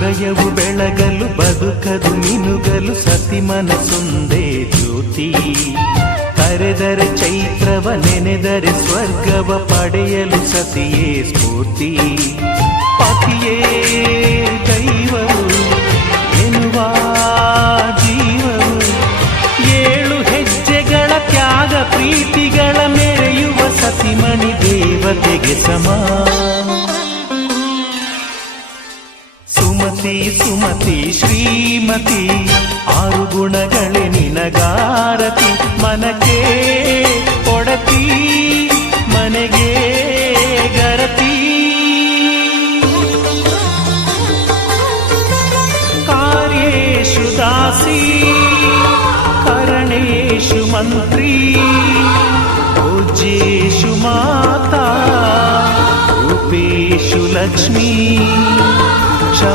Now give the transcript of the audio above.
ಹೃದಯವು ಬೆಳಗಲು ಬದುಕದು ಮಿನುಗಲು ಸತಿ ಮನಸೊಂದೇ ಜ್ಯೋತಿ. ಕರೆದರೆ ಚೈತ್ರವ ನೆನೆದರೆ ಸ್ವರ್ಗವ ಪಡೆಯಲು ಸತಿಯೇ ಸ್ಫೂರ್ತಿ. ಪತಿಯೇ ದೈವವು ಎನ್ನುವ ಜೀವವು, 7 ಹೆಜ್ಜೆಗಳ ತ್ಯಾಗ ಪ್ರೀತಿಗಳ ಮೆರೆಯುವ ಸತಿಮಣಿ ದೇವತೆಗೆ ಸಮ. ಸುಮತಿ ಸುಮತಿ ಶ್ರೀಮತಿ 6 ಗುಣಗಳೇ ನಿನಗಾರತಿ. ಮನಕ್ಕೆ ಕೊಡತಿ ಮನೆಗೆ ಗರತಿ. ಕಾರ್ಯೇಷು ದಾಸಿ ಕರಣೇಷು ಮಂತ್ರಿ. ಭೋಜ್ಯೇಷು ಮಾತಾ ರೂಪೇಷು ಲಕ್ಷ್ಮೀ.